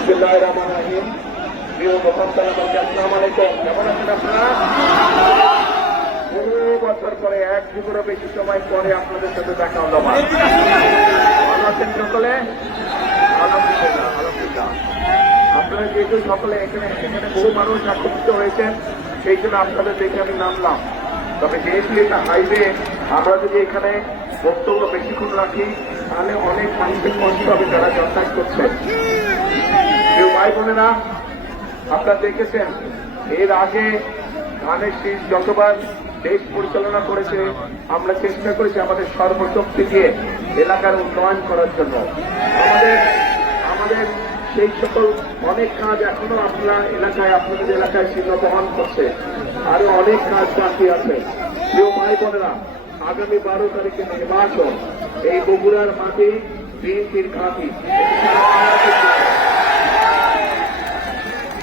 বিসমিল্লাহির রহমানির রহিম। প্রিয় মুসলমান ভাই, আসসালামু আলাইকুম। কেমন আছেন আপনারা? বহু বছর পরে, এক যুগেরও বেশি সময় পরে আপনাদের সাথে দেখা হলো। ভালো আছেন সকলে? আলহামদুলিল্লাহ, আলহামদুলিল্লাহ। আপনারা যেহেতু সকলে এখানে বহু মানুষ আকর্ষিত হয়েছেন, সেই জন্য আপনাদের দেখে আমি নামলাম। তবে যেহেতু এটা হাইওয়ে, আমরা যদি এখানে বক্তব্য বেশিক্ষণ রাখি তাহলে অনেক মানুষের কষ্ট হবে যারা যাতায়াত করছেন। কেউ ভাই বোনেরা, আপনারা দেখেছেন এর আগে ধানের শীষ যতবার দেশ পরিচালনা করেছে, আমরা চেষ্টা করেছি আমাদের সর্বশক্তি দিয়ে এলাকার উন্নয়ন করার জন্য। আমাদের সেই সকল অনেক কাজ এখনো আপনাদের এলাকায় চিহ্ন বহন করছে। আরো অনেক কাজ বাকি আছে। প্রিয় ভাই বোনেরা, আগামী 12 তারিখে নির্বাচন। এই বগুড়ার মাটি বিএনপির ঘাঁটি।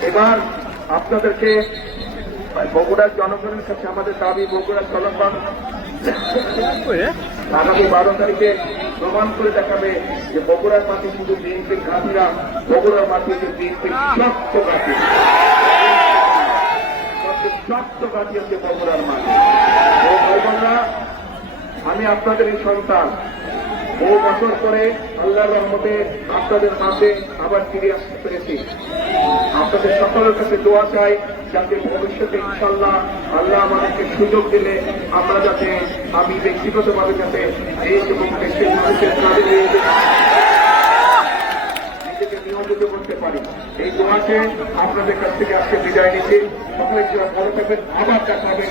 এবার আপনাদেরকে বগুড়ার জনগণের কাছে আমাদের দাবি, বগুড়ার জনগণ আগামী 12 তারিখে প্রমাণ করে দেখাবে যে বগুড়ার মাটি শুধু বিএনপির ঘাঁটিরা, বগুড়ার মাটি বিএনপির শক্ত ঘাঁটি। শক্ত ঘাঁটি হচ্ছে বগুড়ার মাটি। আমি আপনাদের এই সন্তান, বহু বছর পরে আল্লাহর রহমতে আপনাদের মাঝে আবার ফিরে আসতে পেরেছি। আপনাদের সকলের কাছে দোয়া চাই যাতে ভবিষ্যতে ইনশাল্লাহ আল্লাহ আমাদেরকে সুযোগ দিলে আমরা যাতে, আমি ব্যক্তিগতভাবে যাতে দেশ এবং দেশের মানুষের কাজে নিজেকে নিয়োজিত করতে পারি। এই দোয়াকে আপনাদের কাছ থেকে আজকে বিদায় নিচ্ছি। সকলে ভালো থাকবেন, আবার দেখা হবে।